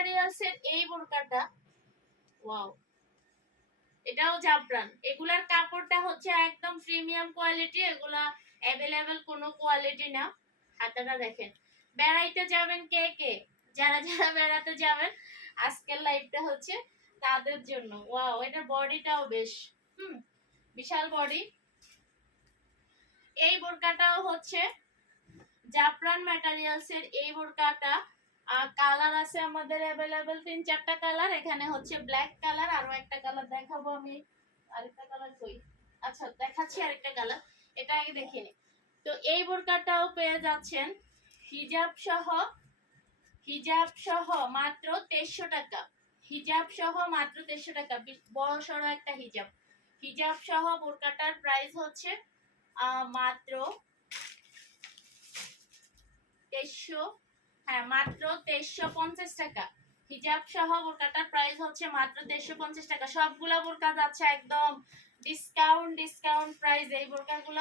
ম্যাটেরিয়ালসের এই বোরকাটা, ওয়াও, এটাও জাফরান। এগুলার কাপড়টা হচ্ছে একদম প্রিমিয়াম কোয়ালিটি, এগুলা অ্যাভেলেবেল কোনো কোয়ালিটি না। হাতাটা দেখেন। বেড়াইতে যাবেন কে কে, যারা যারা বেড়াতে যাবেন আজকের লাইভটা হচ্ছে তাদের জন্য। ওয়াও, এটার বডিটাও বেশ বিশাল বডি। এই বোরকাটাও হচ্ছে জাফরান ম্যাটেরিয়ালসের। এই বোরকাটা কালার আছে আমাদের অ্যাভেলেবেল 3-4টা কালার। এখানে হচ্ছে ব্ল্যাক কালার, আরো একটা কালার দেখাবো আমি। আরেকটা কালার কই, আচ্ছা দেখাচ্ছি আরেকটা কালার, এটা আগে দেখে নি। তো এই বোরকাটাও পেয়ে যাচ্ছেন হিজাব সহ, হিজাব সহ মাত্র 2300 টাকা। হিজাব সহ মাত্র 2300 টাকা, বড় সড়ো একটা হিজাব। হিজাব সহ বোরকাটার প্রাইস হচ্ছে মাত্র 2300, হ্যাঁ মাত্র 2350 টাকা। হিজাব সহ বোরকাটার প্রাইস হচ্ছে মাত্র 2350 টাকা। সবগুলা বোরকা যাচ্ছে একদম ডিসকাউন্ট প্রাইস। এই বোরকাগুলো